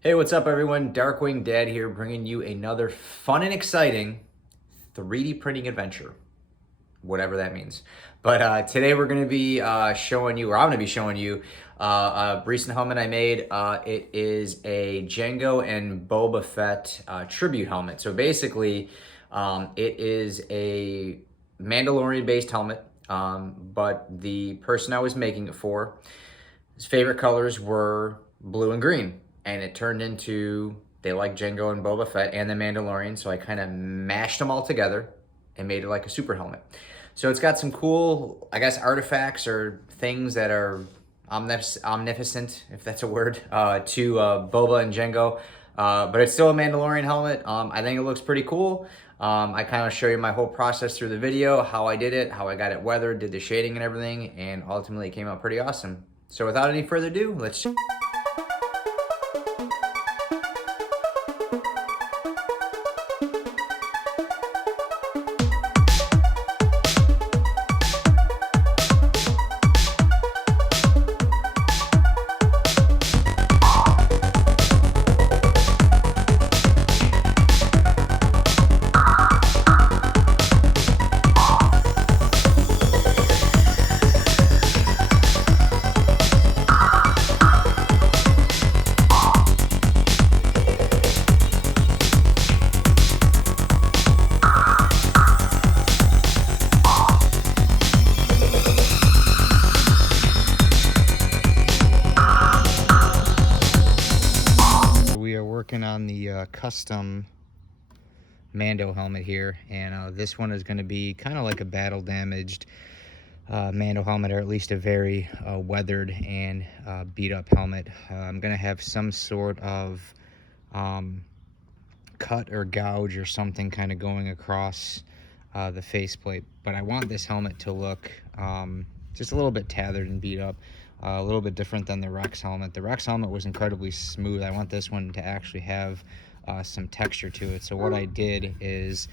Hey, what's up, everyone? Darkwing Dad here, bringing you another fun and exciting 3D printing adventure, whatever that means. But today we're going to be showing you, or I'm going to be showing you, a recent helmet I made. It is a Jango and Boba Fett tribute helmet. So basically, it is a Mandalorian-based helmet, but the person I was making it for, his favorite colors were blue and green, and it turned into they like Jango and Boba Fett and the Mandalorian, so I kind of mashed them all together and made it like a super helmet. So it's got some cool, I guess, artifacts or things that are omnificent, if that's a word, to Boba and Jango. But it's still a Mandalorian helmet. I think it looks pretty cool. I kind of show you my whole process through the video, how I did it, how I got it weathered, did the shading and everything, and ultimately it came out pretty awesome. So without any further ado, let's... Working on the custom Mando helmet here, and this one is going to be kind of like a battle damaged Mando helmet, or at least a very weathered and beat up helmet. I'm going to have some sort of cut or gouge or something kind of going across the faceplate, but I want this helmet to look just a little bit tethered and beat up. A little bit different than the Rex helmet. The Rex helmet was incredibly smooth. I want this one to actually have some texture to it. So what I did is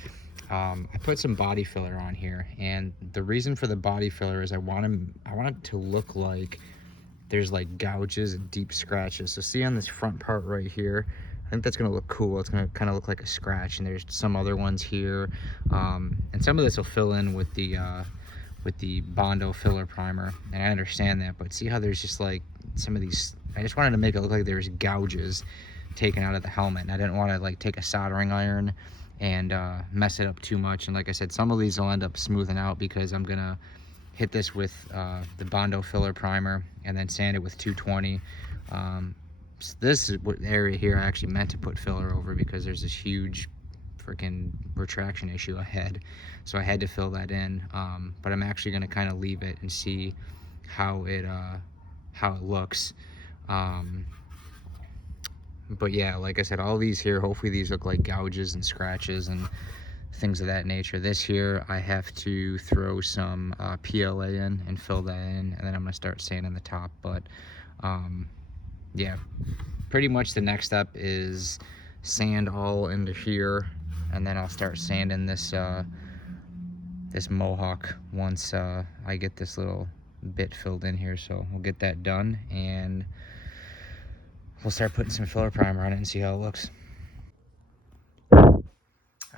I put some body filler on here, and the reason for the body filler is I want it to look like there's like gouges and deep scratches. So see on this front part right here, I think that's gonna look cool. It's gonna kind of look like a scratch, and there's some other ones here, and some of this will fill in with the Bondo filler primer, and I understand that, but see how there's just like some of these, I just wanted to make it look like there's gouges taken out of the helmet, and I didn't want to like take a soldering iron and mess it up too much. And like I said, some of these will end up smoothing out because I'm gonna hit this with the Bondo filler primer and then sand it with 220. So this is what area here I actually meant to put filler over because there's this huge freaking retraction issue ahead, so I had to fill that in, but I'm actually going to kind of leave it and see how it looks. But yeah, like I said, all these here, hopefully these look like gouges and scratches and things of that nature. This here I have to throw some PLA in and fill that in, and then I'm going to start sanding the top. But yeah, pretty much the next step is sand all into here, and then I'll start sanding this this mohawk once I get this little bit filled in here. So we'll get that done, and we'll start putting some filler primer on it and see how it looks. All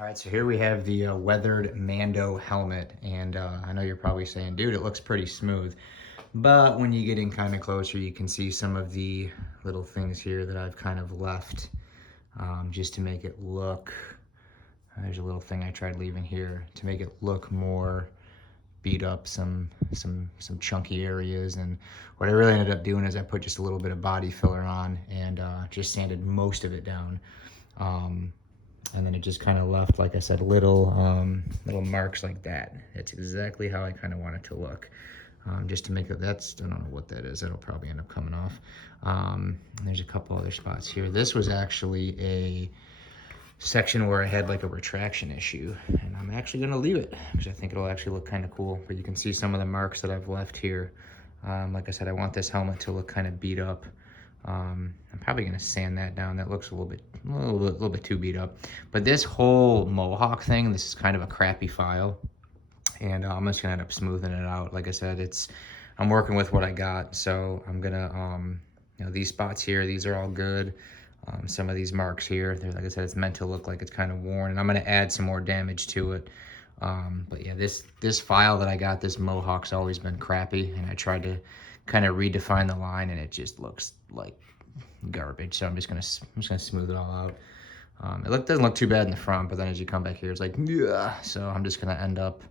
right, so here we have the weathered Mando helmet, and I know you're probably saying, dude, it looks pretty smooth. But when you get in kind of closer, you can see some of the little things here that I've kind of left just to make it look, there's a little thing I tried leaving here to make it look more beat up, some chunky areas. And what I really ended up doing is I put just a little bit of body filler on and just sanded most of it down. And then it just kind of left, like I said, little marks like that. That's exactly how I kind of want it to look. Just to make it, I don't know what that is. That'll probably end up coming off. There's a couple other spots here. This was actually a section where I had like a retraction issue, and I'm actually gonna leave it because I think it'll actually look kind of cool. But you can see some of the marks that I've left here. Like I said, I want this helmet to look kind of beat up. I'm probably gonna sand that down. That looks a little bit too beat up. But this whole mohawk thing, this is kind of a crappy file, and I'm just gonna end up smoothing it out. Like I said, I'm working with what I got, so I'm gonna these spots here, these are all good. Some of these marks here, like I said, it's meant to look like it's kind of worn, and I'm going to add some more damage to it. But yeah, this file that I got, this Mohawk's always been crappy, and I tried to kind of redefine the line, and it just looks like garbage. So I'm just gonna smooth it all out. Doesn't look too bad in the front, but then as you come back here, it's like, yeah. So I'm just gonna end up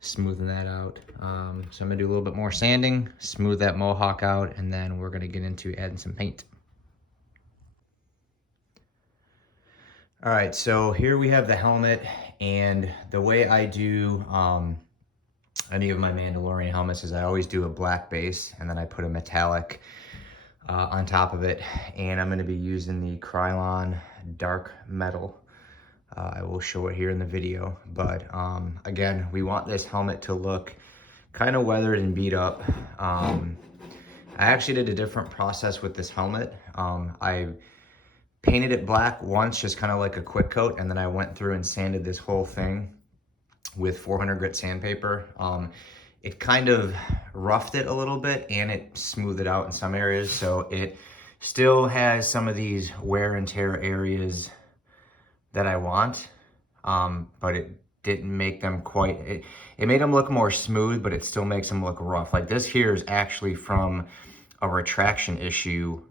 smoothing that out. So I'm gonna do a little bit more sanding, smooth that Mohawk out, and then we're gonna get into adding some paint. All right, so here we have the helmet, and the way I do any of my Mandalorian helmets is I always do a black base, and then I put a metallic on top of it, and I'm going to be using the Krylon dark metal. I will show it here in the video, but again, we want this helmet to look kind of weathered and beat up. I actually did a different process with this helmet. I painted it black once, just kind of like a quick coat, and then I went through and sanded this whole thing with 400 grit sandpaper. It kind of roughed it a little bit, and it smoothed it out in some areas, so it still has some of these wear and tear areas that I want, but it didn't make them quite, it made them look more smooth, but it still makes them look rough. Like this here is actually from a retraction issue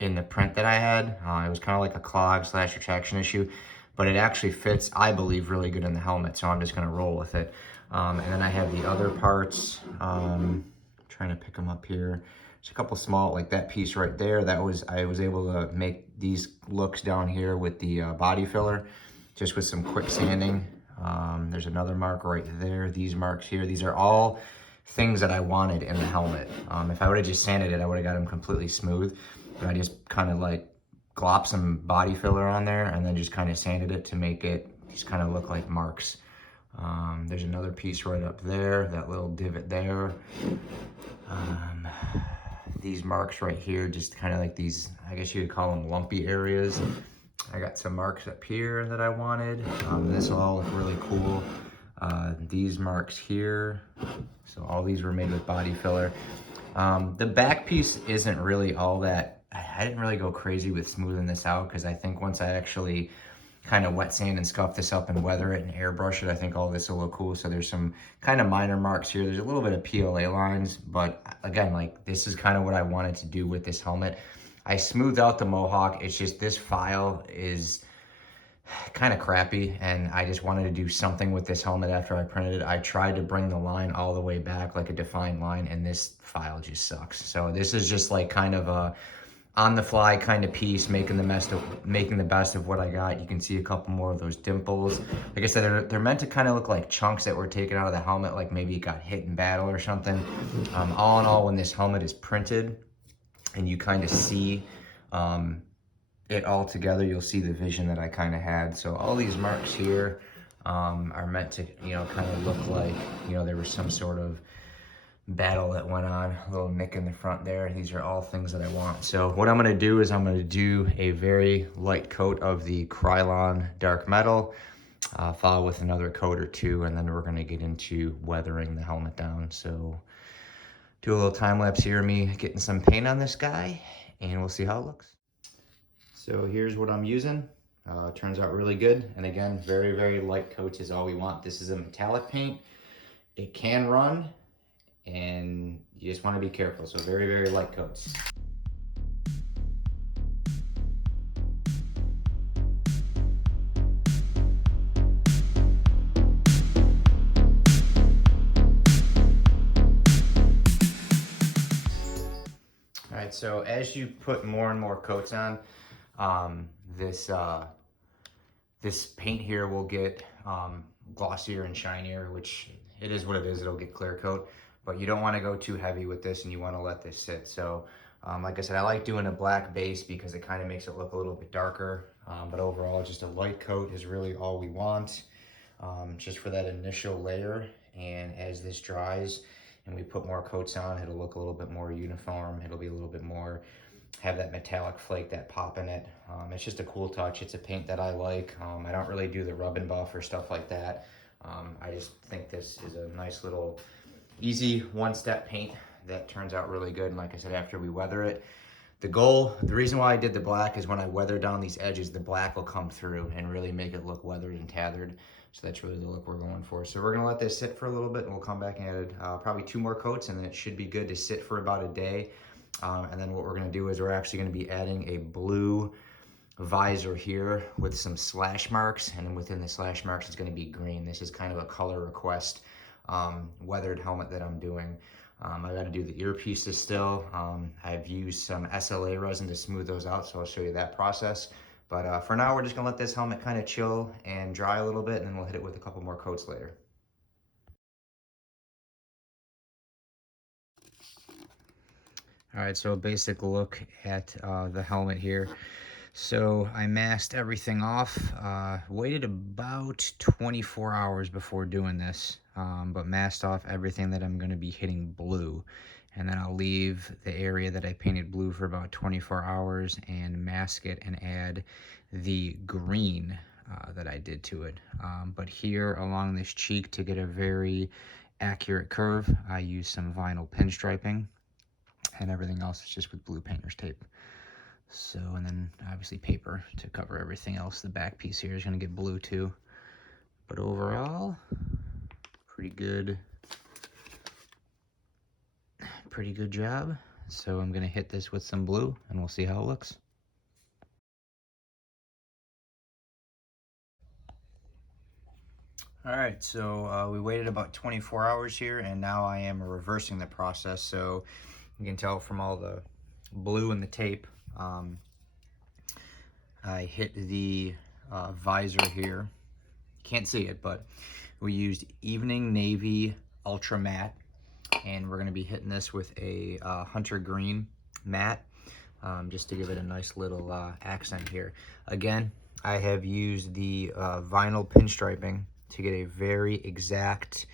in the print that I had. It was kind of like a clog / retraction issue, but it actually fits, I believe, really good in the helmet, so I'm just gonna roll with it. And then I have the other parts, trying to pick them up here. There's a couple small, like that piece right there, I was able to make these looks down here with the body filler, just with some quick sanding. There's another mark right there, these marks here, these are all things that I wanted in the helmet. If I would have just sanded it, I would have got them completely smooth, but I just kind of like glopped some body filler on there and then just kind of sanded it to make it just kind of look like marks. There's another piece right up there, that little divot there. These marks right here, just kind of like these, I guess you could call them lumpy areas. I got some marks up here that I wanted. This will all look really cool. These marks here, so all these were made with body filler. The back piece isn't really all that, I didn't really go crazy with smoothing this out, because I think once I actually kind of wet sand and scuff this up and weather it and airbrush it, I think all this will look cool. So there's some kind of minor marks here. There's a little bit of PLA lines, but again, like this is kind of what I wanted to do with this helmet. I smoothed out the Mohawk. It's just this file is kind of crappy, and I just wanted to do something with this helmet after I printed it. I tried to bring the line all the way back, like a defined line, and this file just sucks. So this is just like kind of a on the fly kind of piece, making the best of what I got. You can see a couple more of those dimples. Like I said, they're meant to kind of look like chunks that were taken out of the helmet, like maybe it got hit in battle or something. All in all, when this helmet is printed and you kind of see it all together, you'll see the vision that I kind of had. So all these marks here are meant to, kind of look like, there was some sort of battle that went on, a little nick in the front there. These are all things that I want. So what I'm going to do is I'm going to do a very light coat of the Krylon dark metal, follow with another coat or two, and then we're going to get into weathering the helmet down. So do a little time lapse here of me getting some paint on this guy, and we'll see how it looks. So here's what I'm using. Turns out really good. And again, very, very light coats is all we want. This is a metallic paint. It can run, and you just want to be careful. So very, very light coats. All right, so as you put more and more coats on, this paint here will get glossier and shinier, which it is what it is. It'll get clear coat, but you don't want to go too heavy with this, and you want to let this sit. So like I said, I like doing a black base because it kind of makes it look a little bit darker, but overall just a light coat is really all we want, just for that initial layer. And as this dries and we put more coats on, it'll look a little bit more uniform. It'll be a little bit more, have that metallic flake, that pop in it. It's just a cool touch. It's a paint that I like. I don't really do the rub and buff or stuff like that. I just think this is a nice little easy one-step paint that turns out really good. And like I said, after we weather it, The reason why I did the black is when I weather down these edges, the black will come through and really make it look weathered and tethered. So that's really the look we're going for. So we're gonna let this sit for a little bit and we'll come back and add probably 2 more coats, and then it should be good to sit for about a day. And then what we're gonna do is we're actually gonna be adding a blue visor here with some slash marks, and then within the slash marks it's going to be green. This is kind of a color request weathered helmet that I'm doing. I got to do the earpieces still. I've used some SLA resin to smooth those out, so I'll show you that process. But for now, we're just gonna let this helmet kind of chill and dry a little bit, and then we'll hit it with a couple more coats later. All right, so a basic look at the helmet here. So I masked everything off, waited about 24 hours before doing this, but masked off everything that I'm going to be hitting blue. And then I'll leave the area that I painted blue for about 24 hours and mask it and add the green that I did to it. But here along this cheek, to get a very accurate curve, I used some vinyl pinstriping, and everything else is just with blue painter's tape. So, and then obviously paper to cover everything else. The back piece here is going to get blue too. But overall, pretty good job. So I'm going to hit this with some blue and we'll see how it looks. All right, so we waited about 24 hours here, and now I am reversing the process. So you can tell from all the blue in the tape, I hit the visor here. Can't see it, but we used Evening Navy Ultra Matte, and we're going to be hitting this with a Hunter Green matte, just to give it a nice little accent here. Again, I have used the vinyl pinstriping to get a very exact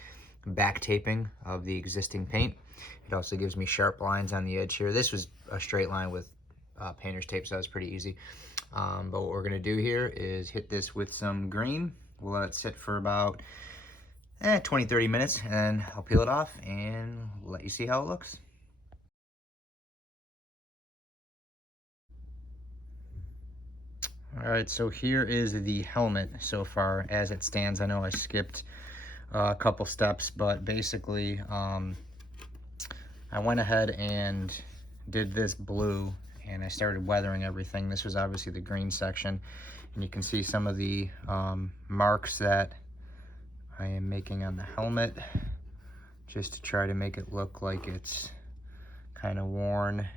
back taping of the existing paint. It also gives me sharp lines on the edge here. This was a straight line with painter's tape, so that was pretty easy. But what we're gonna do here is hit this with some green. We'll let it sit for about 20-30 minutes, and I'll peel it off and let you see how it looks. All right, so here is the helmet so far as it stands. I know I skipped a couple steps, but basically I went ahead and did this blue, and I started weathering everything. This was obviously the green section, and you can see some of the marks that I am making on the helmet, just to try to make it look like it's kind of worn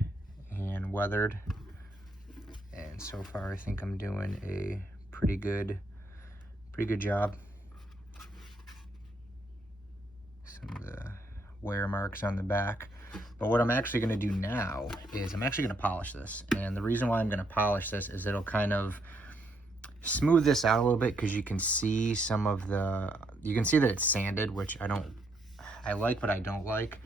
and weathered. And so far I think I'm doing a pretty good job. Some of the wear marks on the back. But what I'm actually going to do now is I'm actually going to polish this. And the reason why I'm going to polish this is it'll kind of smooth this out a little bit, because you can see some of the, you can see that it's sanded, which I like, but I don't like.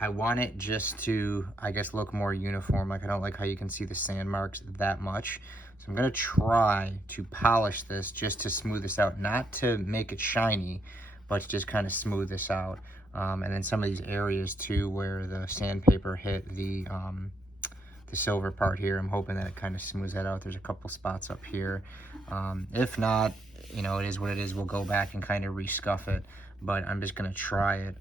I want it just to, I guess, look more uniform. Like, I don't like how you can see the sand marks that much. So I'm gonna try to polish this just to smooth this out, not to make it shiny, but to just kind of smooth this out. And then some of these areas too, where the sandpaper hit the silver part here, I'm hoping that it kind of smooths that out. There's a couple spots up here. If not, you know, it is what it is. We'll go back and kind of re-scuff it, but I'm just gonna try it.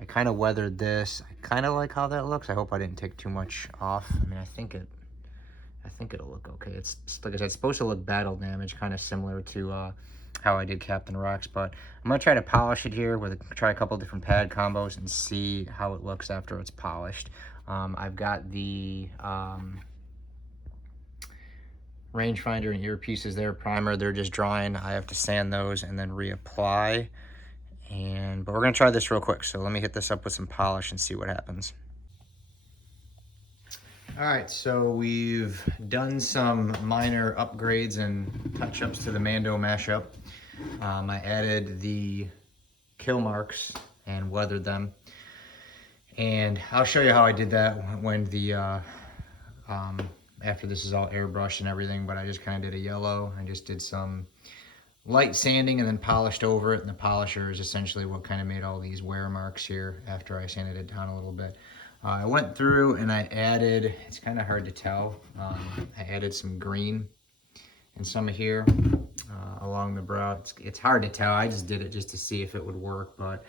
I kind of weathered this. I kind of like how that looks. I hope I didn't take too much off. I mean, I think it'll look okay. It's like I said, it's supposed to look battle damage, kind of similar to how I did Captain Rex. But I'm gonna try to polish it here try a couple different pad combos and see how it looks after it's polished. I've got the rangefinder and earpieces there, primer. They're just drying. I have to sand those and then reapply. But we're gonna try this real quick. So let me hit this up with some polish and see what happens. All right, so we've done some minor upgrades and touch-ups to the Mando mashup. I added the kill marks and weathered them. And I'll show you how I did that when the, after this is all airbrushed and everything, but I just kind of did a yellow. I just did some light sanding and then polished over it, and the polisher is essentially what kind of made all these wear marks here after I sanded it down a little bit. I went through and I added, it's kind of hard to tell, I added some green in some of here along the brow. It's hard to tell. I just did it just to see if it would work, but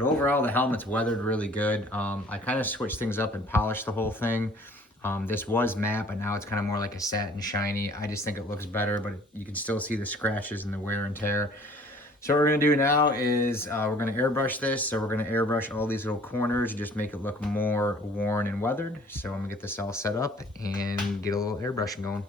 overall the helmet's weathered really good. I kind of switched things up and polished the whole thing. This was matte, but now it's kind of more like a satin shiny. I just think it looks better, but you can still see the scratches and the wear and tear. So what we're gonna do now is we're gonna airbrush this. So we're gonna airbrush all these little corners, just make it look more worn and weathered. So I'm gonna get this all set up and get a little airbrushing going.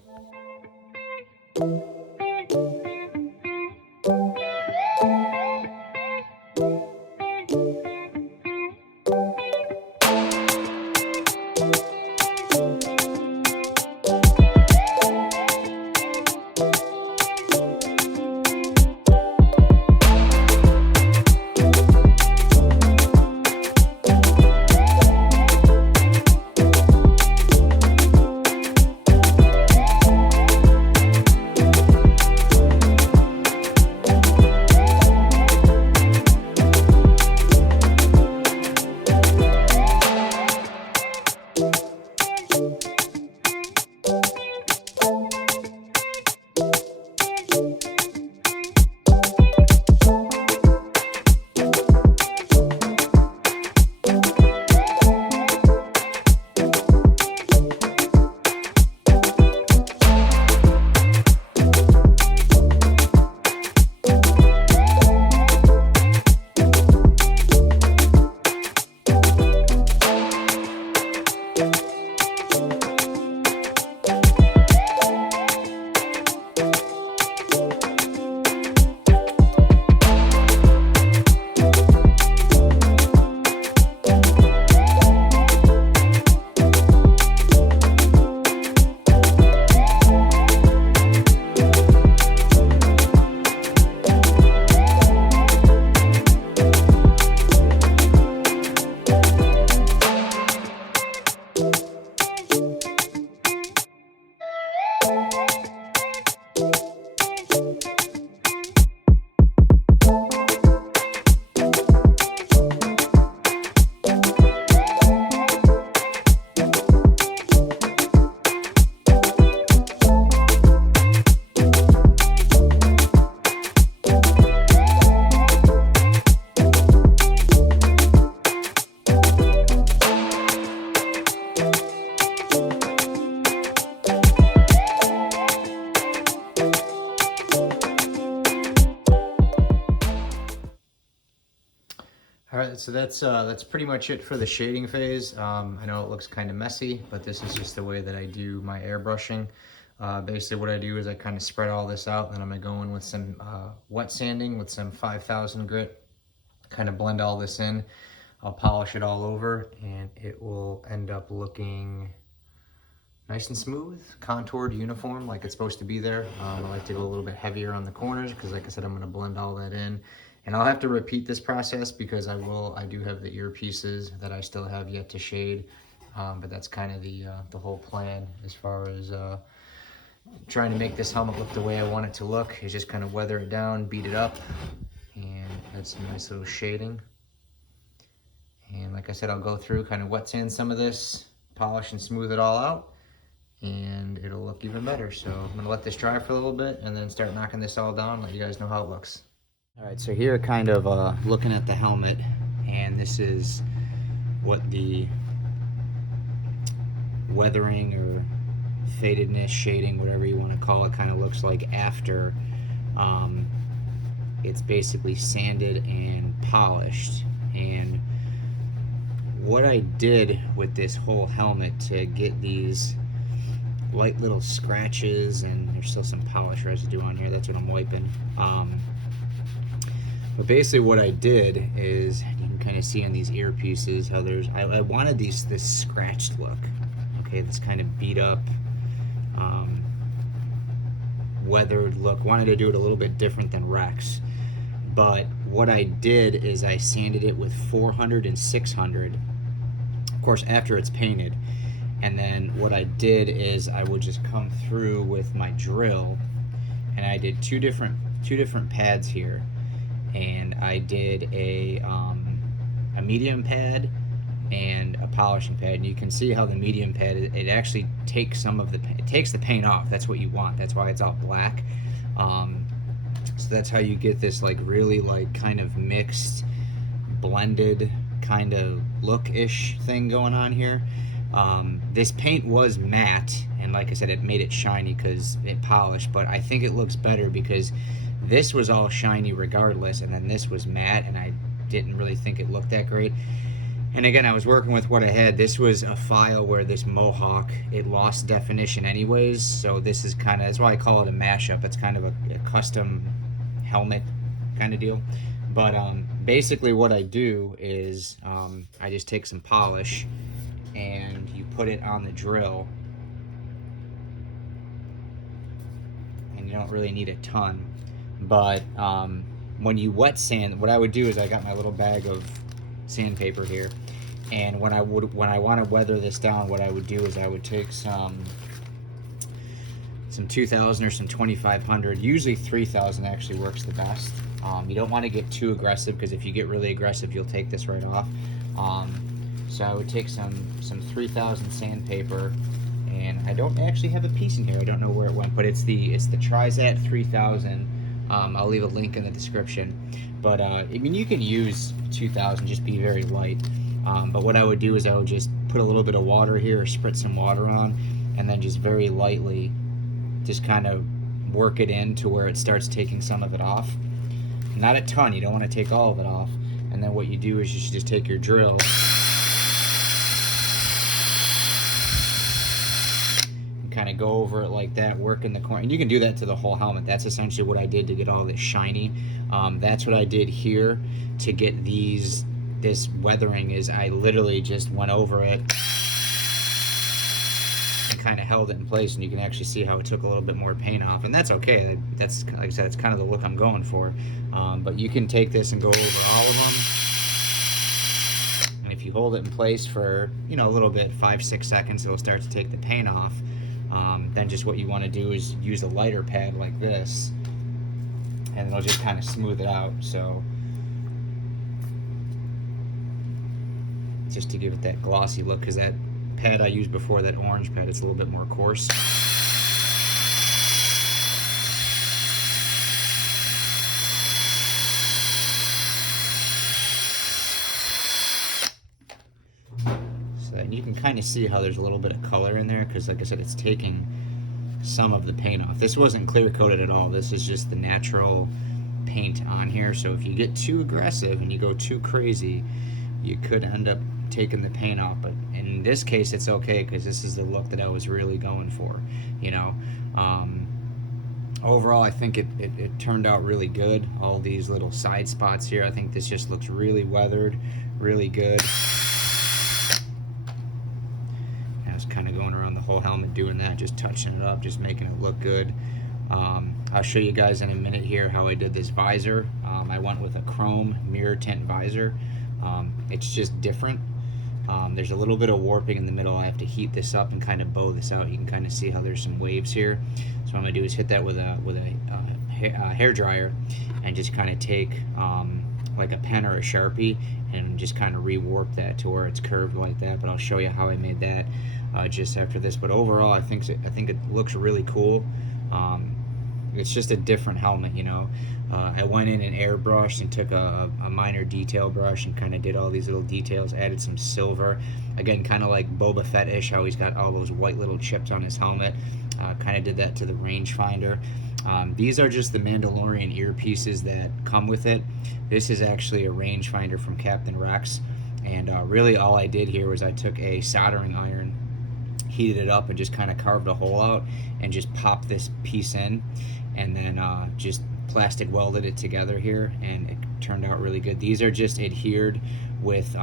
All right, so that's pretty much it for the shading phase. I know it looks kind of messy, but this is just the way that I do my airbrushing. Basically what I do is I kind of spread all this out, and then I'm gonna go in with some wet sanding with some 5000 grit, kind of blend all this in. I'll polish it all over, and it will end up looking nice and smooth, contoured, uniform, like it's supposed to be there. I like to go a little bit heavier on the corners because, like I said, I'm gonna blend all that in. And I'll have to repeat this process because I do have the earpieces that I still have yet to shade. But that's kind of the whole plan as far as trying to make this helmet look the way I want it to look, is just kind of weather it down, beat it up, and add some nice little shading. And like I said, I'll go through, kind of wet sand some of this, polish and smooth it all out, and it'll look even better. So I'm gonna let this dry for a little bit and then start knocking this all down, let you guys know how it looks. All right, so here kind of looking at the helmet, and this is what the weathering or fadedness, shading, whatever you want to call it, kind of looks like after it's basically sanded and polished. And what I did with this whole helmet to get these light little scratches, and there's still some polish residue on here, that's what I'm wiping. But basically what I did is, you can kind of see on these earpieces how there's, I wanted this scratched look, okay, this kind of beat up, weathered look. Wanted to do it a little bit different than Rex. But what I did is I sanded it with 400 and 600, of course after it's painted. And then what I did is I would just come through with my drill, and I did two different pads here. And I did a medium pad and a polishing pad. And you can see how the medium pad, it actually takes some of the, it takes the paint off. That's what you want. That's why it's all black. So that's how you get this like really like kind of mixed, blended kind of look-ish thing going on here. This paint was matte, and like I said, it made it shiny because it polished, but I think it looks better because this was all shiny regardless, and then this was matte, and I didn't really think it looked that great. And again, I was working with what I had. This was a file where this Mohawk, it lost definition anyways, so this is kind of, that's why I call it a mashup. It's kind of a custom helmet kind of deal. But basically what I do is I just take some polish and you put it on the drill, and you don't really need a ton. But when you wet sand, what I would do is I got my little bag of sandpaper here, and when I want to weather this down, what I would do is I would take some 2000 or some 2500. Usually 3000 actually works the best. You don't want to get too aggressive, because if you get really aggressive, you'll take this right off. So I would take some 3000 sandpaper, and I don't actually have a piece in here. I don't know where it went, but it's the Trizat 3000. I'll leave a link in the description. But I mean, you can use 2000, just be very light. But what I would do is I would just put a little bit of water here, or spritz some water on, and then just very lightly just kind of work it in to where it starts taking some of it off. Not a ton, you don't want to take all of it off. And then what you do is you should just take your drill and kind of go over it like that, work in the corner. And you can do that to the whole helmet. That's essentially what I did to get all this shiny. That's what I did here to get this weathering, is I literally just went over it and kind of held it in place, and you can actually see how it took a little bit more paint off, and that's okay. That's, like I said, it's kind of the look I'm going for. But you can take this and go over all of them, and if you hold it in place for, you know, a little bit, 5-6 seconds, it'll start to take the paint off. Then just what you want to do is use a lighter pad like this, and it'll just kind of smooth it out. So just to give it that glossy look, because that pad I used before, that orange pad, it's a little bit more coarse. So, and you can kind of see how there's a little bit of color in there, because like I said, it's taking some of the paint off. This wasn't clear coated at all. This is just the natural paint on here. So if you get too aggressive and you go too crazy, you could end up taking the paint off. But in this case, it's okay, because this is the look that I was really going for, you know. Overall, I think it turned out really good. All these little side spots here, I think this just looks really weathered, really good. I was kind of going around the whole helmet doing that, just touching it up, just making it look good. I'll show you guys in a minute here how I did this visor. I went with a chrome mirror tint visor. It's just different. There's a little bit of warping in the middle. I have to heat this up and kind of bow this out. You can kind of see how there's some waves here. So what I'm gonna do is hit that with a hair dryer, and just kind of take like a pen or a Sharpie, and just kind of rewarp that to where it's curved like that. But I'll show you how I made that just after this. But overall, I think it looks really cool. It's just a different helmet, you know. I went in and airbrushed and took a minor detail brush and kind of did all these little details, added some silver. Again, kind of like Boba Fett-ish, how he's got all those white little chips on his helmet. Kind of did that to the rangefinder. These are just the Mandolorian earpieces that come with it. This is actually a rangefinder from Captain Rex. And really all I did here was I took a soldering iron, heated it up, and just kind of carved a hole out and just popped this piece in, and then just plastic welded it together here, and it turned out really good. These are just adhered with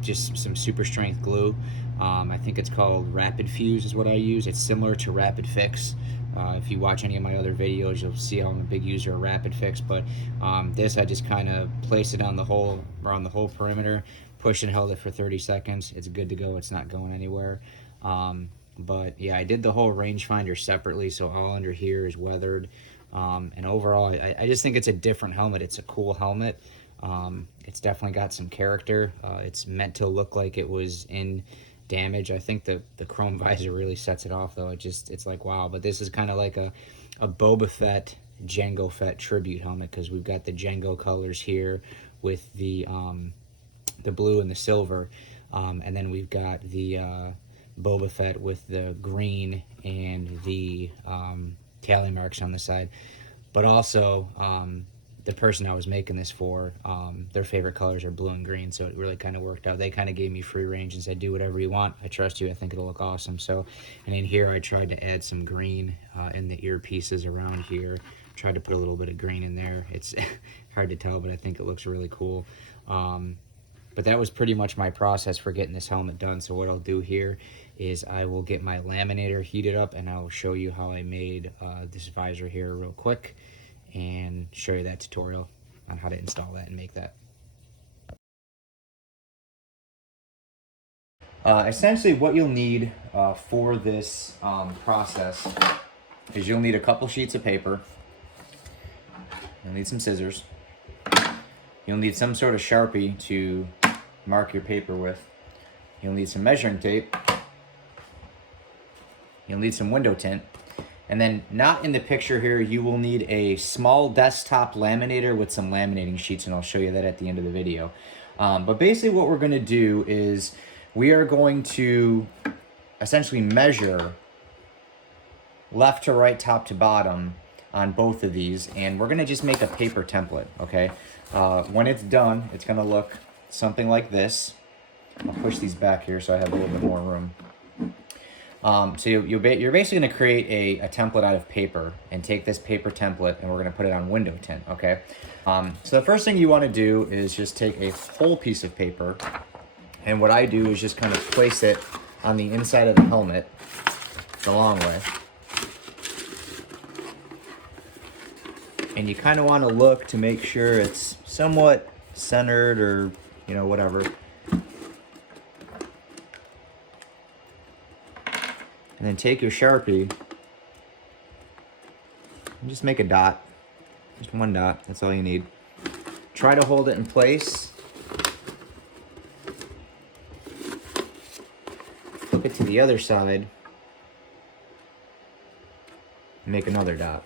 just some super strength glue. I think it's called Rapid Fuse is what I use. It's similar to Rapid Fix. If you watch any of my other videos, you'll see I'm a big user of Rapid Fix, but this I just kind of placed it on the whole, around the whole perimeter, pushed and held it for 30 seconds. It's good to go. It's not going anywhere. But yeah, I did the whole rangefinder separately, so all under here is weathered. And overall, I just think it's a different helmet. It's a cool helmet. It's definitely got some character. It's meant to look like it was in damage. I think the chrome visor really sets it off, though. It's like, wow. But this is kind of like a Boba Fett, Jango Fett tribute helmet, because we've got the Jango colors here with the blue and the silver, and then we've got the Boba Fett with the green and the tally marks on the side. But also, the person I was making this for, their favorite colors are blue and green, so it really kind of worked out. They kind of gave me free range and said, do whatever you want. I trust you. I think it'll look awesome. So, and in here, I tried to add some green in the earpieces around here. Tried to put a little bit of green in there. It's hard to tell, but I think it looks really cool. But that was pretty much my process for getting this helmet done. So what I'll do here is I will get my laminator heated up, and I'll show you how I made this visor here real quick and show you that tutorial on how to install that and make that. Essentially what you'll need for this process is you'll need a couple sheets of paper. You'll need some scissors. You'll need some sort of Sharpie to mark your paper with. You'll need some measuring tape. You'll need some window tint. And then, not in the picture here, you will need a small desktop laminator with some laminating sheets, and I'll show you that at the end of the video. But basically what we're going to do is we are going to essentially measure left to right, top to bottom on both of these, and we're going to just make a paper template, okay? When it's done, it's going to look something like this. I'll push these back here so I have a little bit more room. So you're basically going to create a template out of paper and take this paper template and we're going to put it on window tint, okay? So the first thing you want to do is just take a whole piece of paper, and what I do is just kind of place it on the inside of the helmet the long way. And you kind of want to look to make sure it's somewhat centered or, you know, whatever. And then take your Sharpie and just make a dot. Just one dot, that's all you need. Try to hold it in place. Flip it to the other side. And make another dot.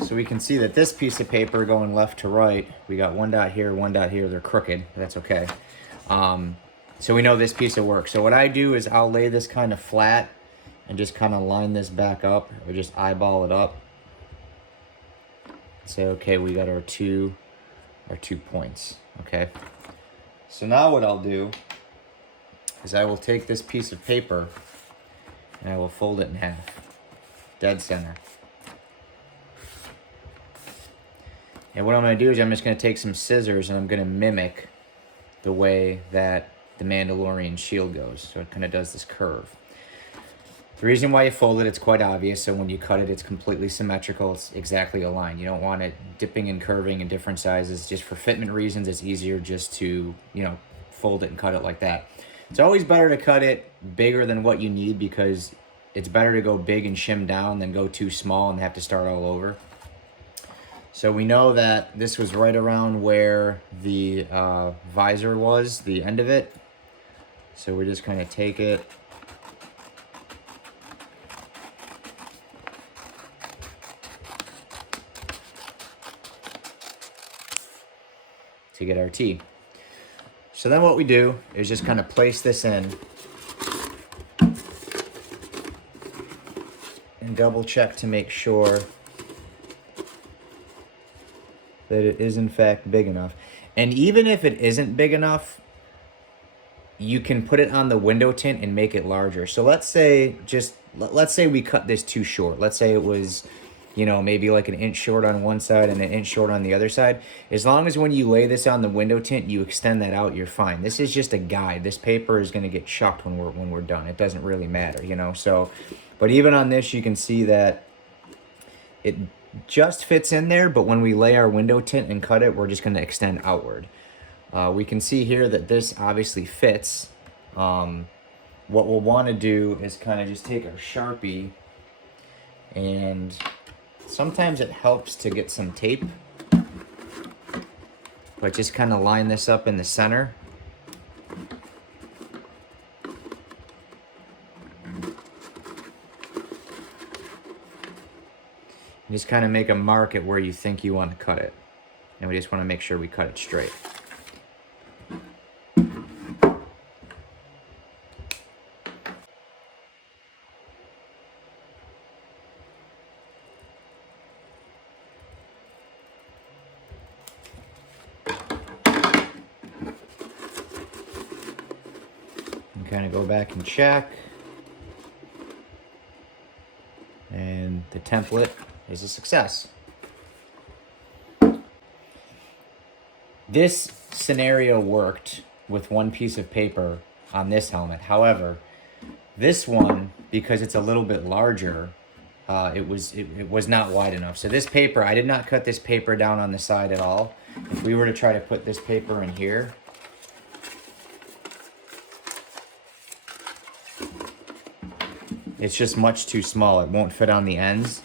So we can see that this piece of paper going left to right, we got one dot here, they're crooked, that's okay. So we know this piece of work. So what I do is I'll lay this kind of flat and just kind of line this back up, or just eyeball it up. Say, okay, we got our two points, okay? So now what I'll do is I will take this piece of paper and I will fold it in half, dead center. And what I'm going to do is I'm just going to take some scissors and I'm going to mimic the way that the Mandalorian shield goes. So it kind of does this curve. The reason why you fold it, it's quite obvious. So when you cut it, it's completely symmetrical. It's exactly aligned. You don't want it dipping and curving in different sizes. Just for fitment reasons, it's easier just to, you know, fold it and cut it like that. It's always better to cut it bigger than what you need, because it's better to go big and shim down than go too small and have to start all over. So we know that this was right around where the visor was, the end of it. So we're just going to take it. To get our T. So then what we do is just kind of place this in and double check to make sure that it is in fact big enough. And even if it isn't big enough, you can put it on the window tint and make it larger. So let's say we cut this too short. Let's say it was, you know, maybe like an inch short on one side and an inch short on the other side. As long as when you lay this on the window tint, you extend that out, you're fine. This is just a guide. This paper is going to get chucked when we're done. It doesn't really matter, you know. So, but even on this, you can see that it just fits in there, but when we lay our window tint and cut it, we're just going to extend outward. We can see here that this obviously fits. What we'll want to do is kind of just take our Sharpie and Sometimes it helps to get some tape, but just kind of line this up in the center. And just kind of make a mark at where you think you want to cut it. And we just want to make sure we cut it straight. Kind of go back and check, and the template is a success. This scenario worked with one piece of paper on this helmet. However, this one, because it's a little bit larger, it was not wide enough. So this paper, I did not cut this paper down on the side at all. If we were to try to put this paper in here, it's just much too small. It won't fit on the ends.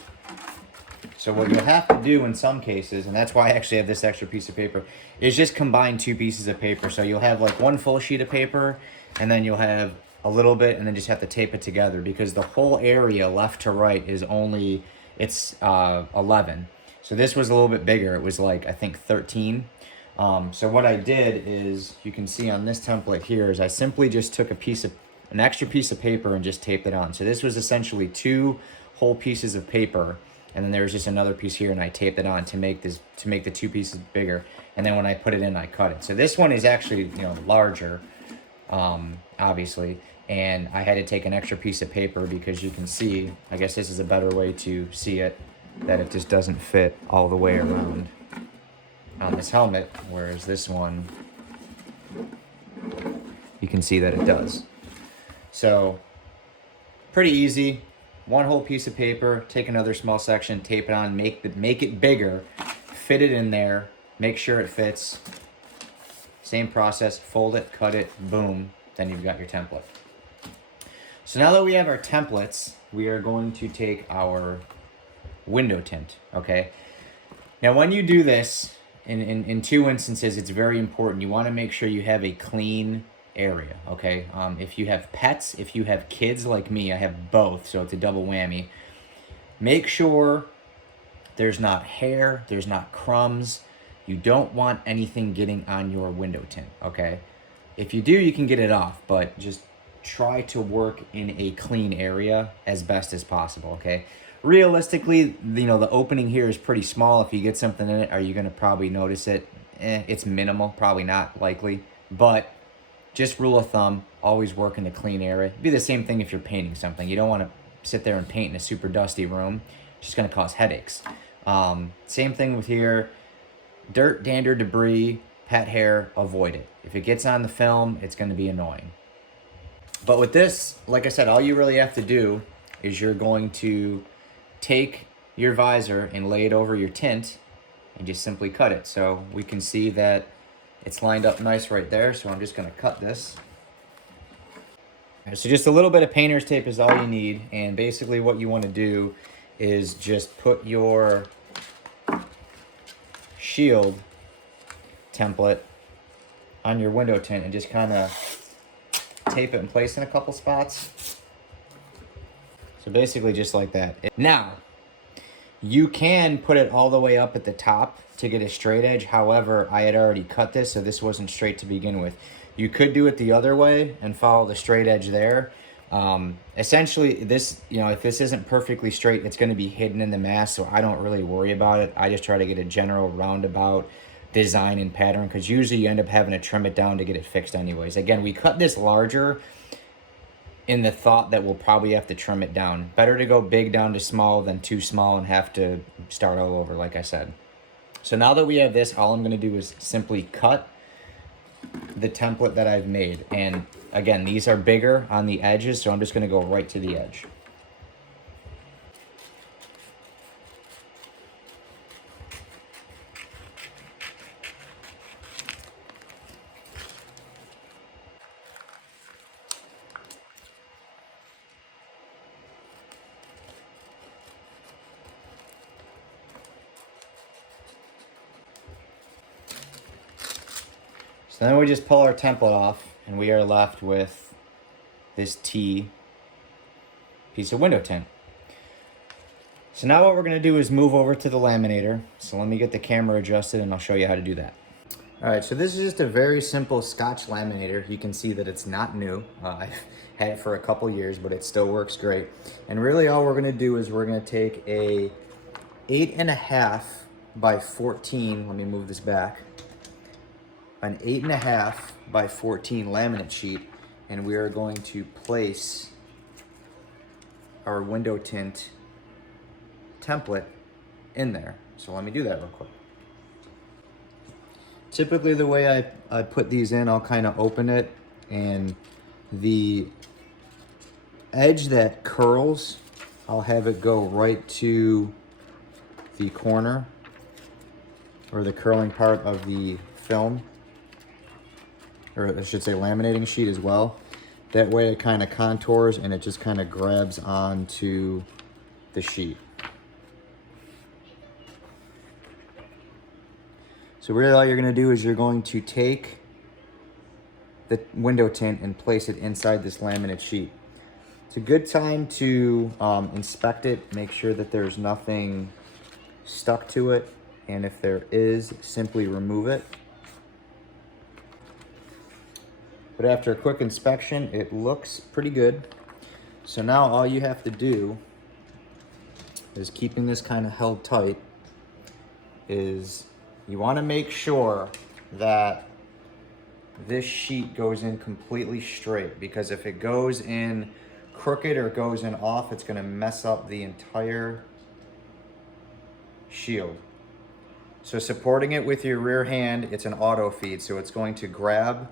So what you'll have to do in some cases, and that's why I actually have this extra piece of paper, is just combine two pieces of paper. So you'll have like one full sheet of paper, and then you'll have a little bit, and then just have to tape it together, because the whole area left to right is only, it's 11. So this was a little bit bigger. It was like, I think 13. So what I did is, you can see on this template here, is I simply just took an extra piece of paper and just taped it on. So this was essentially 2 whole pieces of paper, and then there was just another piece here, and I taped it on to make the 2 pieces bigger. And then when I put it in, I cut it. So this one is actually, you know, larger, obviously, and I had to take an extra piece of paper because you can see, I guess this is a better way to see it, that it just doesn't fit all the way around on this helmet, whereas this one, you can see that it does. So, pretty easy. One whole piece of paper, take another small section, tape it on, make it bigger, fit it in there, make sure it fits. Same process, fold it, cut it, boom, then you've got your template. So now that we have our templates, we are going to take our window tint, okay? Now when you do this, in 2 instances, it's very important. You want to make sure you have a clean area, okay? If you have pets, if you have kids like me, I have both, so it's a double whammy. Make sure there's not hair, there's not crumbs. You don't want anything getting on your window tint, okay? If you do, you can get it off, but just try to work in a clean area as best as possible, okay? Realistically, you know, the opening here is pretty small. If you get something in it, are you going to probably notice it? It's minimal, probably not likely, but just rule of thumb, always work in a clean area. It'd be the same thing if you're painting something. You don't want to sit there and paint in a super dusty room. It's just going to cause headaches. Same thing with here. Dirt, dander, debris, pet hair, avoid it. If it gets on the film, it's going to be annoying. But with this, like I said, all you really have to do is you're going to take your visor and lay it over your tint and just simply cut it. So we can see that it's lined up nice right there, so I'm just going to cut this. So just a little bit of painter's tape is all you need, and basically what you want to do is just put your shield template on your window tint and just kind of tape it in place in a couple spots. So basically just like that. Now, you can put it all the way up at the top to get a straight edge. However, I had already cut this, so this wasn't straight to begin with. You could do it the other way and follow the straight edge there. Essentially, this, you know, if this isn't perfectly straight, it's going to be hidden in the mask, so I don't really worry about it. I just try to get a general roundabout design and pattern, because usually you end up having to trim it down to get it fixed anyways. Again, we cut this larger in the thought that we'll probably have to trim it down. Better to go big down to small than too small and have to start all over, like I said. So now that we have this, all I'm going to do is simply cut the template that I've made. And again, these are bigger on the edges, so I'm just going to go right to the edge. So then we just pull our template off and we are left with this T piece of window tint. So now what we're gonna do is move over to the laminator. So let me get the camera adjusted and I'll show you how to do that. All right, so this is just a very simple Scotch laminator. You can see that it's not new. I've had it for a couple years, but it still works great. And really all we're gonna do is we're gonna take a 8.5 by 14, let me move this back, an 8.5 by 14 laminate sheet, and we are going to place our window tint template in there. So let me do that real quick. Typically the way I put these in, I'll kind of open it, and the edge that curls, I'll have it go right to the corner, or the curling part of the film, or I should say laminating sheet as well. That way it kind of contours and it just kind of grabs onto the sheet. So really all you're gonna do is you're going to take the window tint and place it inside this laminate sheet. It's a good time to inspect it, make sure that there's nothing stuck to it, and if there is, simply remove it. But after a quick inspection, it looks pretty good. So now all you have to do is, keeping this kind of held tight, is you want to make sure that this sheet goes in completely straight, because if it goes in crooked or goes in off, it's going to mess up the entire shield. So supporting it with your rear hand, it's an auto feed, so it's going to grab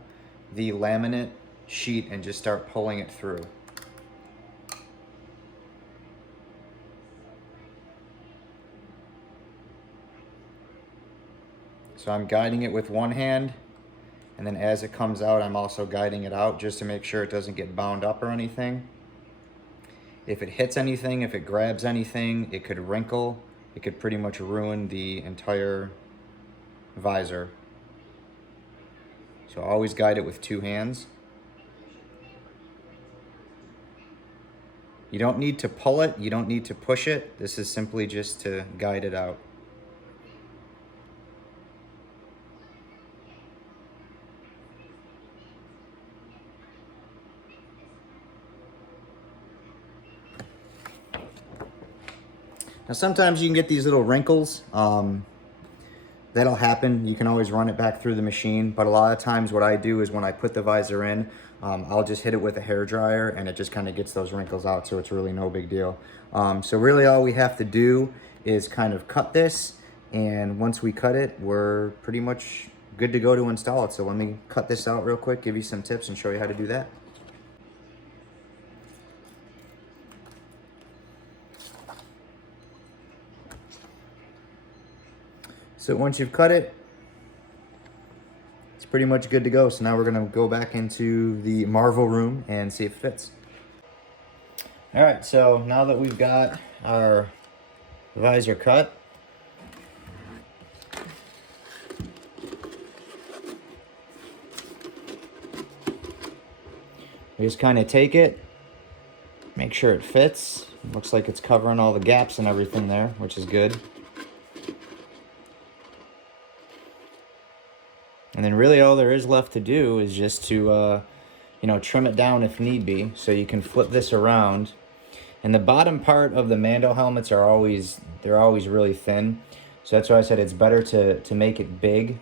the laminate sheet and just start pulling it through. So I'm guiding it with one hand, and then as it comes out, I'm also guiding it out just to make sure it doesn't get bound up or anything. If it hits anything, if it grabs anything, it could wrinkle. It could pretty much ruin the entire visor. So always guide it with two hands. You don't need to pull it, you don't need to push it. This is simply just to guide it out. Now sometimes you can get these little wrinkles. That'll happen. You can always run it back through the machine, but a lot of times what I do is when I put the visor in, I'll just hit it with a hairdryer and it just kind of gets those wrinkles out, so it's really no big deal. So really all we have to do is kind of cut this, and once we cut it, we're pretty much good to go to install it. So let me cut this out real quick, give you some tips and show you how to do that. So once you've cut it, it's pretty much good to go. So now we're gonna go back into the Marvel room and see if it fits. All right, so now that we've got our visor cut, we just kind of take it, make sure it fits. Looks like it's covering all the gaps and everything there, which is good. And then really all there is left to do is just to, trim it down if need be. So you can flip this around. And the bottom part of the Mando helmets they're always really thin. So that's why I said it's better to make it big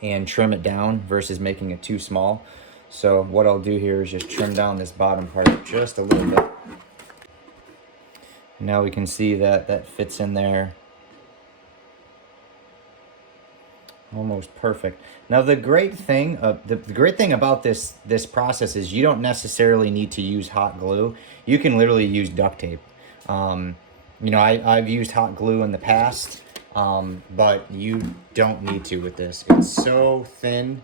and trim it down versus making it too small. So what I'll do here is just trim down this bottom part just a little bit. And now we can see that that fits in there almost perfect. Now the great thing about this process is you don't necessarily need to use hot glue. You can literally use duct tape. I've used hot glue in the past, but you don't need to with this. It's so thin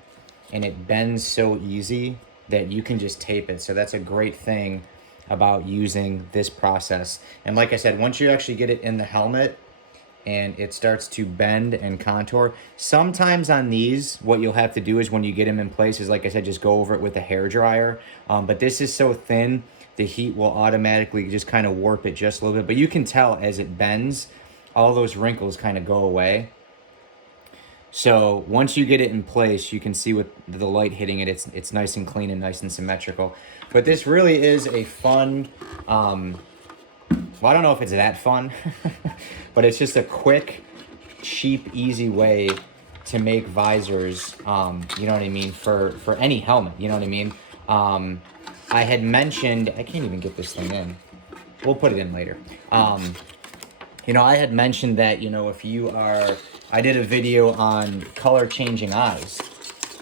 and it bends so easy that you can just tape it. So that's a great thing about using this process. And like I said, once you actually get it in the helmet and it starts to bend and contour. Sometimes on these, what you'll have to do is when you get them in place is, like I said, just go over it with a hair dryer. But this is so thin, the heat will automatically just kind of warp it just a little bit. But you can tell as it bends, all those wrinkles kind of go away. So once you get it in place, you can see with the light hitting it, it's nice and clean and nice and symmetrical. But this really is a fun, well, I don't know if it's that fun, but it's just a quick, cheap, easy way to make visors, you know what I mean, for any helmet, you know what I mean? I had mentioned, I can't even get this thing in. We'll put it in later. You know, I had mentioned that, you know, if you are, I did a video on color changing eyes,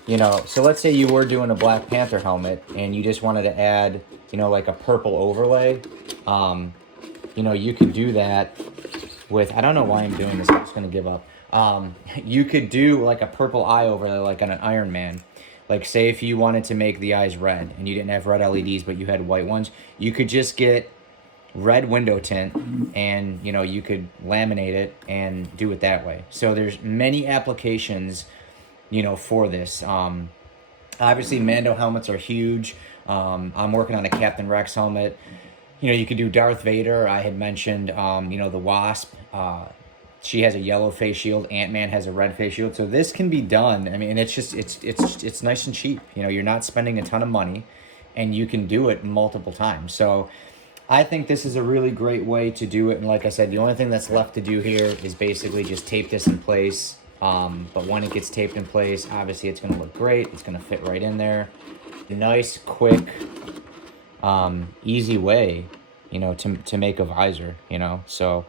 you know, so let's say you were doing a Black Panther helmet and you just wanted to add, you know, like a purple overlay. You know, you could do that with, I don't know why I'm doing this, I'm just gonna give up. You could do like a purple eye overlay, like on an Iron Man. Like say if you wanted to make the eyes red and you didn't have red LEDs, but you had white ones, you could just get red window tint and, you know, you could laminate it and do it that way. So there's many applications, you know, for this. Obviously Mando helmets are huge. I'm working on a Captain Rex helmet. You know, you could do Darth Vader. I had mentioned, you know, the Wasp. She has a yellow face shield. Ant-Man has a red face shield. So this can be done. I mean, it's just, it's nice and cheap. You know, you're not spending a ton of money and you can do it multiple times. So I think this is a really great way to do it. And like I said, the only thing that's left to do here is basically just tape this in place. But when it gets taped in place, obviously it's going to look great. It's going to fit right in there. Nice, quick, easy way, you know, to make a visor, you know. So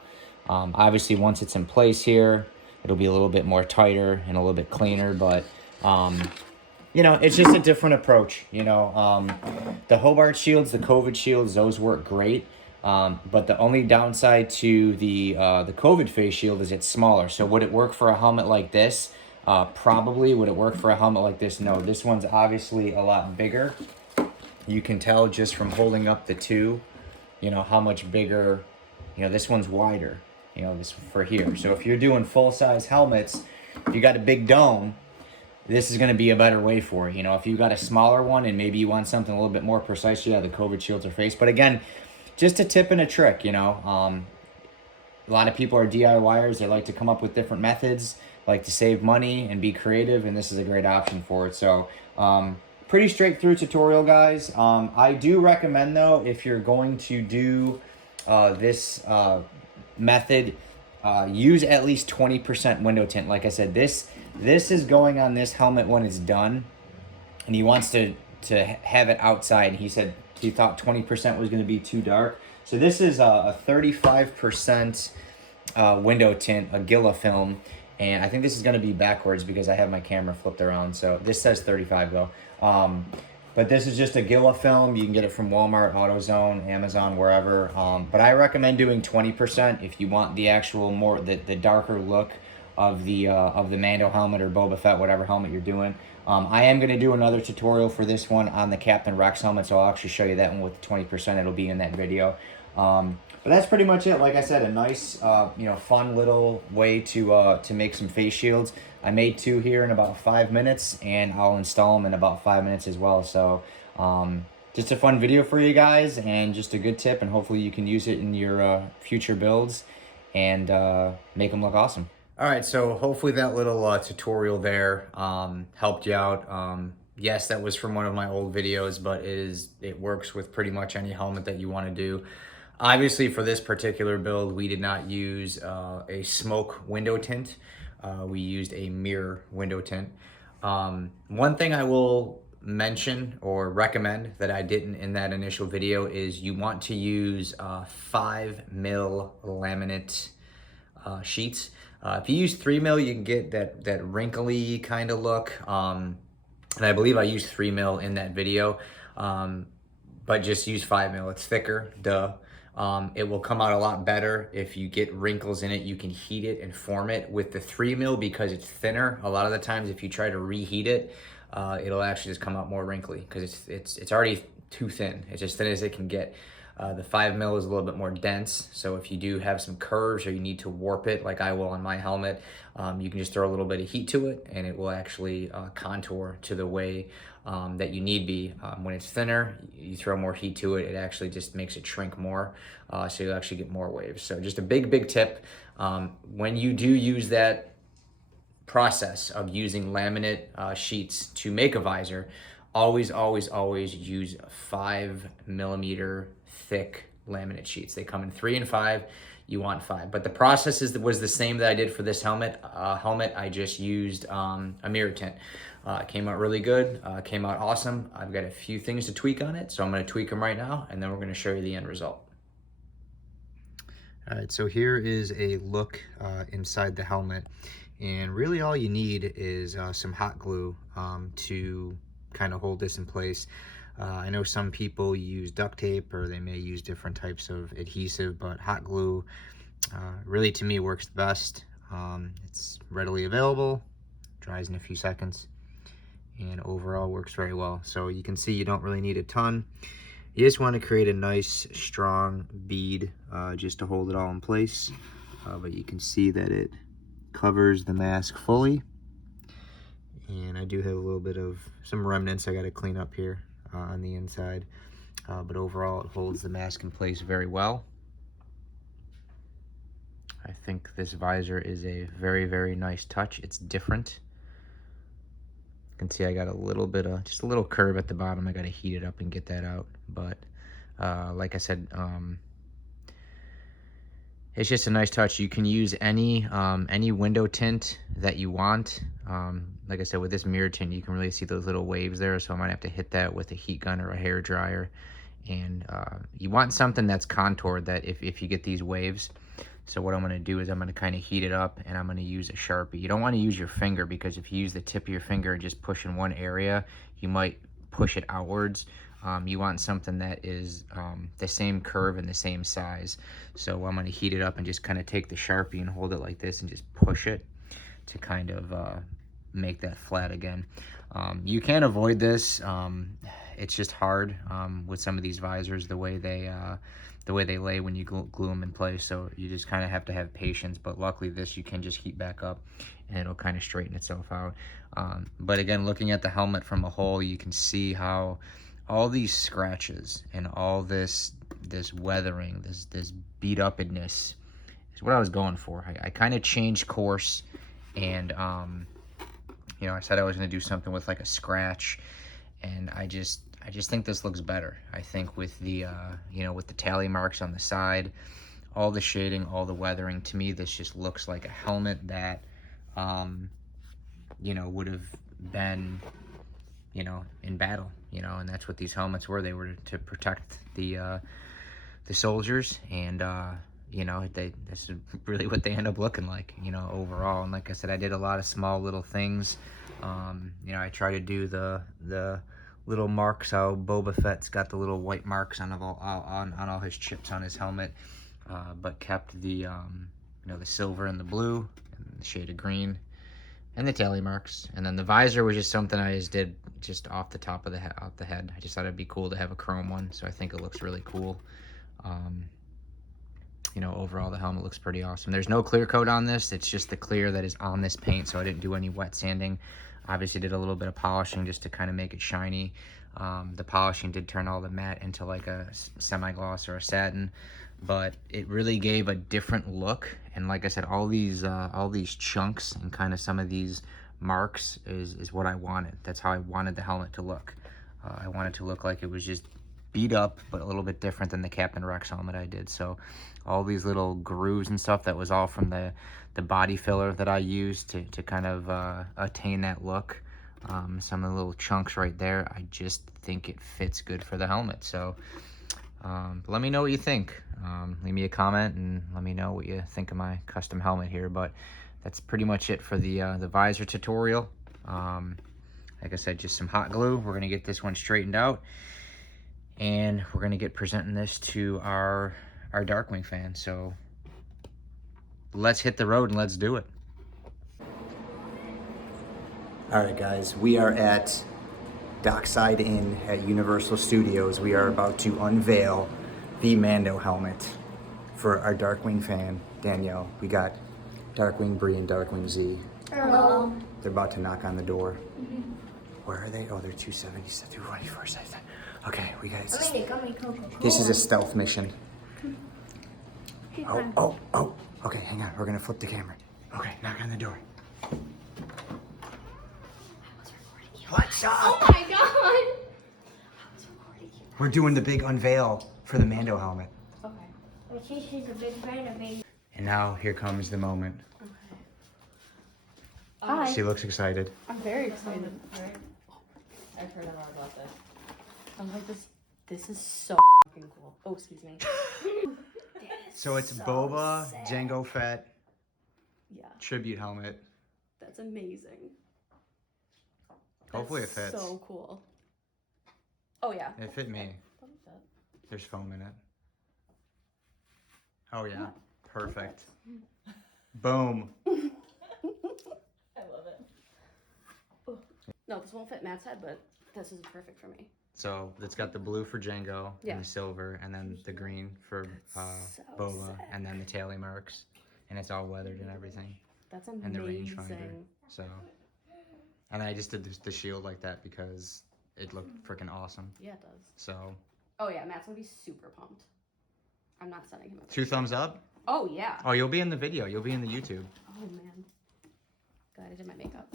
obviously once it's in place here, it'll be a little bit more tighter and a little bit cleaner, but you know, it's just a different approach, you know. The Hobart shields, the COVID shields, those work great. But the only downside to the COVID face shield is it's smaller. So would it work for a helmet like this? Probably. Would it work for a helmet like this? No, this one's obviously a lot bigger. You can tell just from holding up the two, you know, how much bigger, you know, this one's wider, you know, this for here. So if you're doing full-size helmets, if you got a big dome, this is going to be a better way for it. You know, if you got a smaller one and maybe you want something a little bit more precise, yeah, the COVID shields are face. But again, just a tip and a trick, you know. A lot of people are DIYers. They like to come up with different methods, like to save money and be creative, and this is a great option for it. So pretty straight through tutorial, guys. I do recommend, though, if you're going to do this method, use at least 20% window tint. Like I said, this is going on this helmet when it's done, and he wants to have it outside. And he said he thought 20% was going to be too dark. So this is a 35% window tint, a Gila film, and I think this is going to be backwards because I have my camera flipped around. So this says 35 though. But this is just a Gila film. You can get it from Walmart, AutoZone, Amazon, wherever. But I recommend doing 20% if you want the actual more the darker look of the Mando helmet or Boba Fett, whatever helmet you're doing. I am going to do another tutorial for this one on the Captain Rex helmet, so I'll actually show you that one with 20%. It'll be in that video. But that's pretty much it. Like I said, a nice, you know, fun little way to make some face shields. I made two here in about 5 minutes, and I'll install them in about 5 minutes as well. So just a fun video for you guys, and just a good tip, and hopefully you can use it in your future builds and make them look awesome. All right, so hopefully that little tutorial there helped you out. Yes, that was from one of my old videos, but it works with pretty much any helmet that you want to do. Obviously, for this particular build, we did not use a smoke window tint. We used a mirror window tint. One thing I will mention or recommend that I didn't in that initial video is you want to use 5mm laminate sheets. If you use 3mm, you can get that wrinkly kind of look. And I believe I used 3mm in that video, but just use 5mm. It's thicker, duh. It will come out a lot better if you get wrinkles in it. You can heat it and form it. With the 3mm, because it's thinner, a lot of the times if you try to reheat it, it'll actually just come out more wrinkly because it's already too thin. It's as thin as it can get. The 5mm is a little bit more dense, so if you do have some curves or you need to warp it like I will on my helmet, you can just throw a little bit of heat to it and it will actually contour to the way that you need be. When it's thinner, you throw more heat to it, it actually just makes it shrink more, so you'll actually get more waves. So just a big tip, when you do use that process of using laminate sheets to make a visor, always use 5mm thick laminate sheets. They come in 3 and 5. You want 5, but the process was the same that I did for this helmet. I just used a mirror tint. Came out really good. Came out awesome. I've got a few things to tweak on it, so I'm going to tweak them right now, and then we're going to show you the end result. All right, so here is a look inside the helmet, and really all you need is some hot glue to kind of hold this in place. I know some people use duct tape or they may use different types of adhesive, but hot glue really to me works the best. It's readily available, dries in a few seconds, and overall works very well. So you can see you don't really need a ton. You just want to create a nice strong bead just to hold it all in place, but you can see that it covers the mask fully, and I do have a little bit of some remnants I got to clean up here on the inside, but overall it holds the mask in place very well. I think this visor is a very nice touch. It's different. You can see I got a little bit of, just a little curve at the bottom. I got to heat it up and get that out. But like I said, it's just a nice touch. You can use any window tint that you want. Like I said, with this mirror tint, you can really see those little waves there. So I might have to hit that with a heat gun or a hair dryer. And you want something that's contoured, that if you get these waves. So what I'm going to do is I'm going to kind of heat it up, and I'm going to use a Sharpie. You don't want to use your finger, because if you use the tip of your finger and just push in one area, you might push it outwards. You want something that is the same curve and the same size. So I'm going to heat it up and just kind of take the Sharpie and hold it like this and just push it to kind of make that flat again. You can avoid this. It's just hard with some of these visors, the way they lay when you glue them in place. So you just kind of have to have patience. But luckily this you can just heat back up and it'll kind of straighten itself out. But again, looking at the helmet from a whole, you can see how all these scratches and all this weathering, this beat upness is what I was going for. I kind of changed course, and you know, I said I was going to do something with like a scratch, and I just think this looks better. I think with the you know, with the tally marks on the side, all the shading, all the weathering, to me this just looks like a helmet that you know, would have been, you know, in battle, you know, and that's what these helmets were. They were to protect the soldiers, and you know, this is really what they end up looking like, you know, overall. And like I said, I did a lot of small little things. You know, I try to do the little marks, how Boba Fett's got the little white marks on all his chips on his helmet, but kept the you know, the silver and the blue and the shade of green and the tally marks. And then the visor was just something I just did just off the top of the head. I just thought it'd be cool to have a chrome one, so I think it looks really cool. You know, overall the helmet looks pretty awesome. There's no clear coat on this. It's just the clear that is on this paint, so I didn't do any wet sanding. Obviously did a little bit of polishing just to kind of make it shiny. The polishing did turn all the matte into like a semi-gloss or a satin, but it really gave a different look. And like I said, all these chunks and kind of some of these marks is what I wanted. That's how I wanted the helmet to look. I wanted to look like it was just beat up, but a little bit different than the Captain Rex helmet I did. So all these little grooves and stuff, that was all from the body filler that I used to kind of attain that look. Some of the little chunks right there, I just think it fits good for the helmet. So let me know what you think. Leave me a comment and let me know what you think of my custom helmet here. But that's pretty much it for the visor tutorial. Like I said, just some hot glue. We're gonna get this one straightened out, and we're gonna get presenting this to our Darkwing fan. So let's hit the road and let's do it. All right, guys, we are at Dockside Inn at Universal Studios. We are about to unveil the Mando helmet for our Darkwing fan, Danielle. We got Darkwing Bree and Darkwing Z. Hello. They're about to knock on the door. Where are they? Oh, they're 277, 224. Okay, we got this is a stealth mission. Oh. Okay, hang on. We're gonna flip the camera. Okay, knock on the door. What's up? Oh my god! We're doing the big unveil for the Mando helmet. Okay. She's a big fan of me. And now here comes the moment. Okay. Hi. She looks excited. I'm very excited. I've heard a lot about this. I'm like, this is so fucking cool. Oh, excuse me. So it's Boba, Jango Fett, Yeah, tribute helmet. that's amazing. Hopefully That's it fits. So cool. Oh yeah. It fit me. There's foam in it. Oh yeah, perfect. Boom. I love it. No, this won't fit Matt's head, but this is perfect for me. So it's got the blue for Jango Yeah. and the silver, and then the green for So Boba, sick. and then the tally marks, and it's all weathered and everything, That's and the amazing. rangefinder. So, and then I just did the shield like that because it looked freaking awesome. Yeah, it does. So, Oh yeah, Matt's gonna be super pumped. I'm not sending him a 2 thumbs up. Oh yeah. Oh, you'll be in the video. You'll be in the YouTube. Oh man. Glad I did my makeup.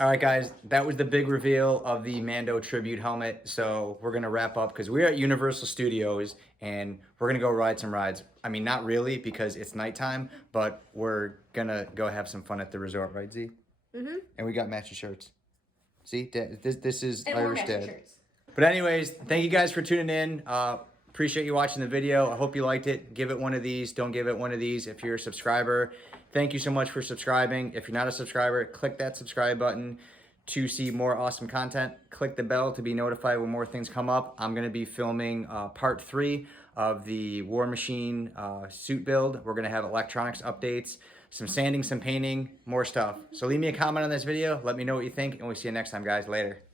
All right, guys, that was the big reveal of the Mando tribute helmet. So we're gonna wrap up because we're at Universal Studios and we're gonna go ride some rides. I mean, not really because it's nighttime, but we're gonna go have some fun at the resort, right, Z? Mhm. And we got matching shirts. See, this is And more Irish matching Dad. shirts. But anyways, thank you guys for tuning in. Appreciate you watching the video. I hope you liked it. Give it one of these. Don't give it one of these if you're a subscriber. Thank you so much for subscribing. If you're not a subscriber, click that subscribe button to see more awesome content. Click the bell to be notified when more things come up. I'm going to be filming part 3 of the War Machine suit build. We're going to have electronics updates, some sanding, some painting, more stuff. So leave me a comment on this video. Let me know what you think, and we'll see you next time, guys. Later.